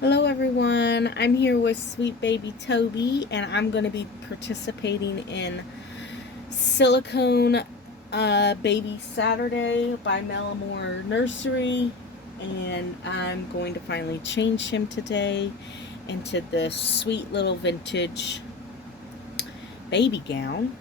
Hello everyone, I'm here with sweet baby Toby and I'm going to be participating in Silicone Baby Saturday by Amorè Nursery, and I'm going to finally change him today into this sweet little vintage baby gown.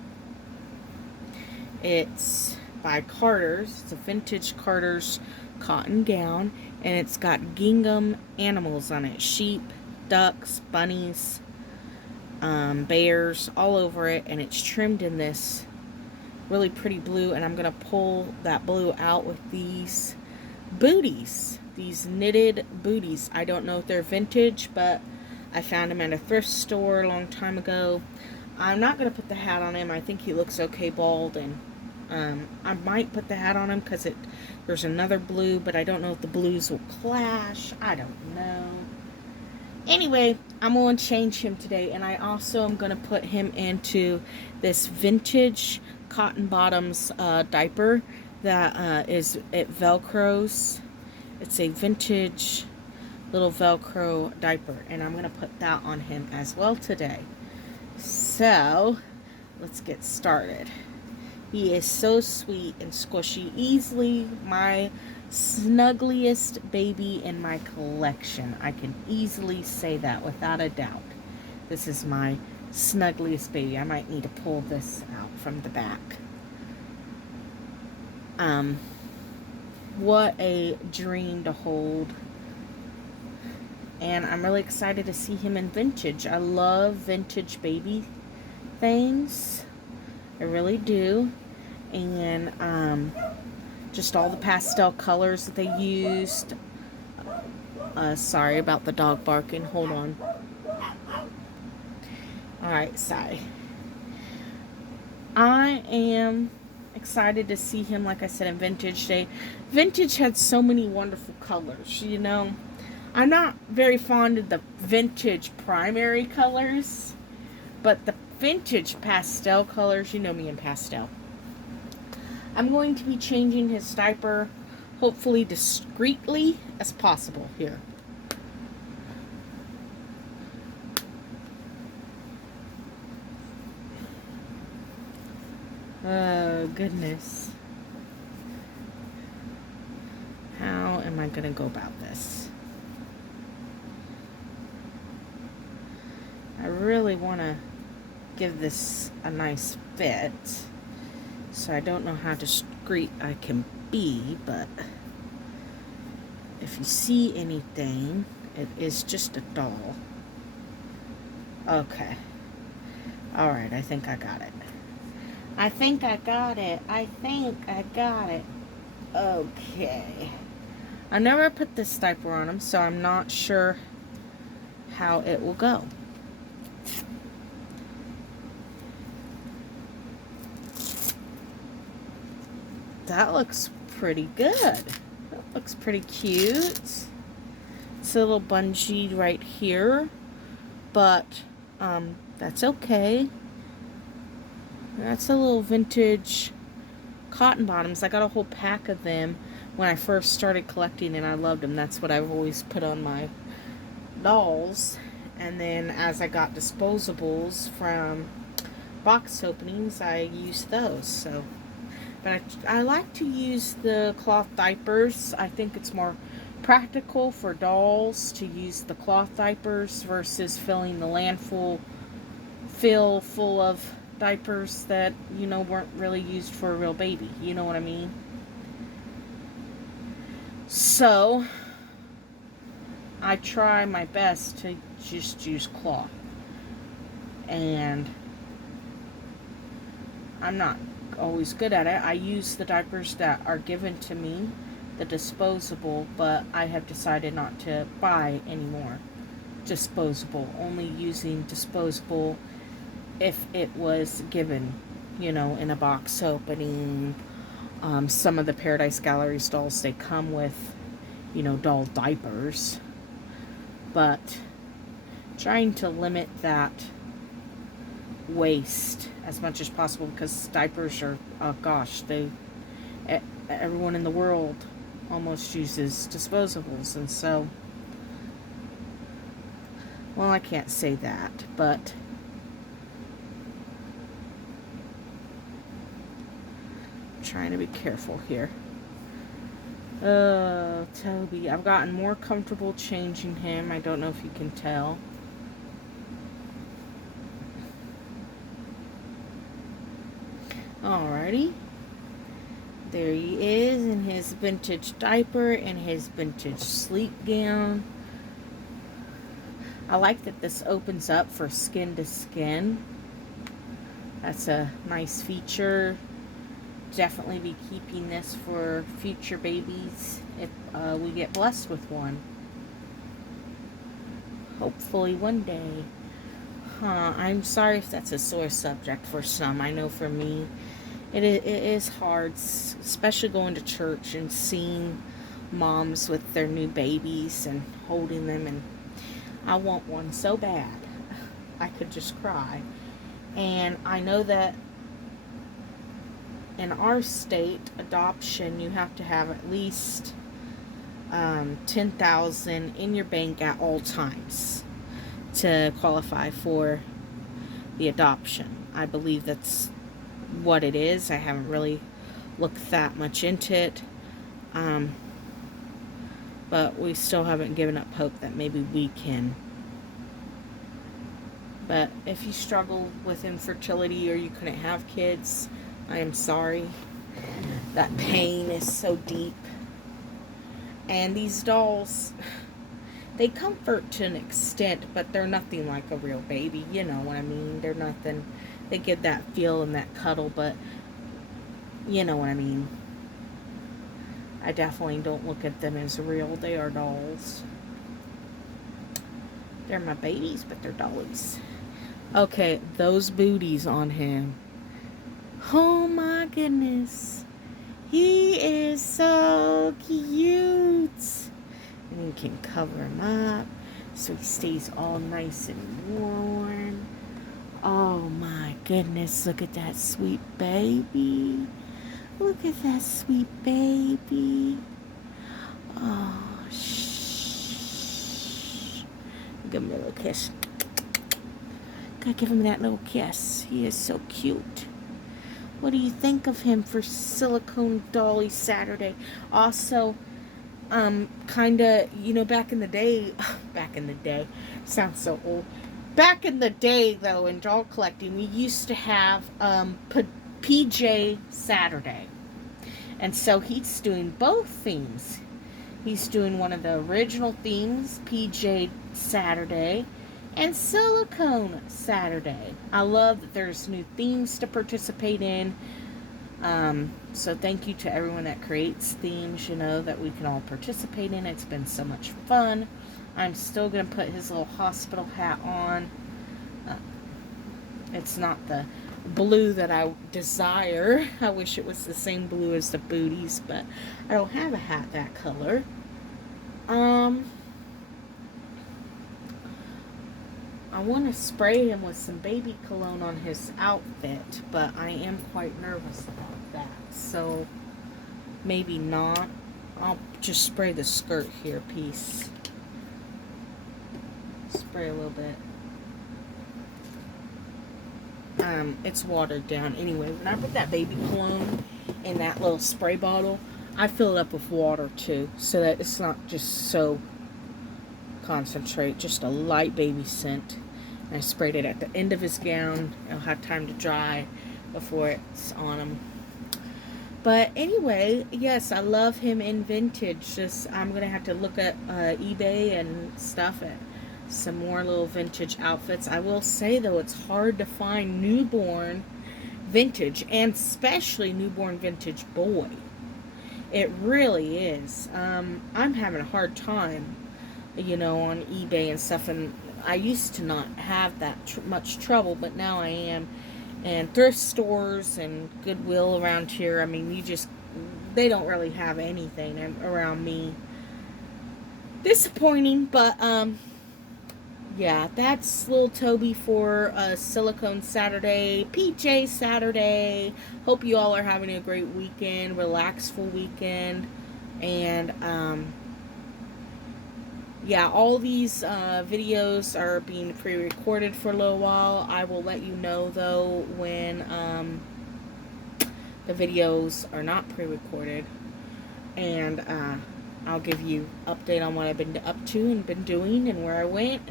It's by Carter's. It's a vintage Carter's cotton gown, and it's got gingham animals on it. Sheep, ducks, bunnies, bears, all over it, and it's trimmed in this really pretty blue, and I'm going to pull that blue out with these booties. These knitted booties. I don't know if they're vintage, but I found them at a thrift store a long time ago. I'm not going to put the hat on him. I think he looks okay bald, and I might put the hat on him because there's another blue, but I don't know if the blues will clash. I don't know. Anyway, I'm going to change him today, and I also am going to put him into this vintage cotton bottoms diaper that it velcros. It's a vintage little velcro diaper, and I'm going to put that on him as well today. So let's get started. He is so sweet and squishy, easily my snuggliest baby in my collection. I can easily say that without a doubt. This is my snuggliest baby. I might need to pull this out from the back. What a dream to hold. And I'm really excited to see him in vintage. I love vintage baby things. I really do. And just all the pastel colors that they used. Sorry about the dog barking. Hold on. Alright, sorry. I am excited to see him, like I said, in Vintage Day. Vintage had so many wonderful colors, you know. I'm not very fond of the vintage primary colors, but the vintage pastel colors, you know me in pastel. I'm going to be changing his diaper, hopefully discreetly as possible here. Oh, goodness. How am I going to go about this? I really want to give this a nice fit, so I don't know how discreet I can be, but if you see anything, it is just a doll. Okay. Alright, I think I got it. I think I got it. Okay. I never put this diaper on him, so I'm not sure how it will go. That looks pretty good. That looks pretty cute. It's a little bungee right here, but that's okay. That's a little vintage cotton bottoms. I got a whole pack of them when I first started collecting, and I loved them. That's what I've always put on my dolls. And then as I got disposables from box openings, I used those. So, but I like to use the cloth diapers. I think it's more practical for dolls to use the cloth diapers versus filling the landfill full of diapers that, you know, weren't really used for a real baby. You know what I mean? So I try my best to just use cloth. And I'm not always good at it. I use the diapers that are given to me, the disposable, but I have decided not to buy anymore disposable, only using disposable if it was given, you know, in a box opening. Some of the Paradise Gallery dolls, they come with, you know, doll diapers, but trying to limit that waste as much as possible, because diapers are, oh gosh, everyone in the world almost uses disposables, and so Well, I can't say that, but I'm trying to be careful here. Toby. I've gotten more comfortable changing him. I don't know if you can tell. Alrighty. There he is in his vintage diaper and his vintage sleep gown. I like that this opens up for skin to skin. That's a nice feature. Definitely be keeping this for future babies if we get blessed with one. Hopefully one day. I'm sorry if that's a sore subject for some. I know for me, it is hard, especially going to church and seeing moms with their new babies and holding them, and I want one so bad. I could just cry. And I know that in our state, adoption, you have to have at least $10,000 in your bank at all times to qualify for the adoption. I believe that's what it is. I haven't really looked that much into it. But we still haven't given up hope that maybe we can. But if you struggle with infertility or you couldn't have kids, I am sorry. That pain is so deep. And these dolls, they comfort to an extent, but they're nothing like a real baby. You know what I mean? They're nothing. They give that feel and that cuddle, but you know what I mean. I definitely don't look at them as real. They are dolls. They're my babies, but they're dollies. Okay, those booties on him. Oh my goodness. He is so cute. And you can cover him up so he stays all nice and warm. Oh my goodness, look at that sweet baby. Look at that sweet baby. Oh, shh. Give him a little kiss. Gotta give him that little kiss. He is so cute. What do you think of him for Silicone Dolly Saturday? Also, kinda, you know, back in the day, sounds so old. Back in the day, though, in doll collecting, we used to have, PJ Saturday. And so he's doing both themes. He's doing one of the original themes, PJ Saturday, and Silicone Saturday. I love that there's new themes to participate in. So thank you to everyone that creates themes, you know, that we can all participate in. It's been so much fun. I'm still going to put his little hospital hat on. It's not the blue that I desire. I wish it was the same blue as the booties, but I don't have a hat that color. I want to spray him with some baby cologne on his outfit, but I am quite nervous about that, so maybe not. I'll just spray the skirt here piece. Spray a little bit. It's watered down. Anyway, when I put that baby cologne in that little spray bottle, I fill it up with water too, so that it's not just so concentrate, just a light baby scent. And I sprayed it at the end of his gown. It'll have time to dry before it's on him. But anyway, yes, I love him in vintage. Just I'm gonna have to look at eBay and stuff at some more little vintage outfits. I will say though, it's hard to find newborn vintage, and especially newborn vintage boy. It really is. I'm having a hard time, you know, on eBay and stuff, and I used to not have that much trouble, but now I am. And thrift stores and Goodwill around here, I mean, they don't really have anything around me. Disappointing, but yeah, that's little Toby for Silicone Saturday, PJ Saturday. Hope you all are having a great weekend, relaxful weekend, and yeah, all these videos are being pre-recorded for a little while. I will let you know, though, when the videos are not pre-recorded. And I'll give you update on what I've been up to and been doing and where I went.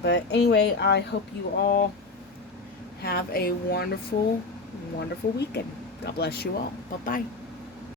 But anyway, I hope you all have a wonderful, wonderful weekend. God bless you all. Bye-bye.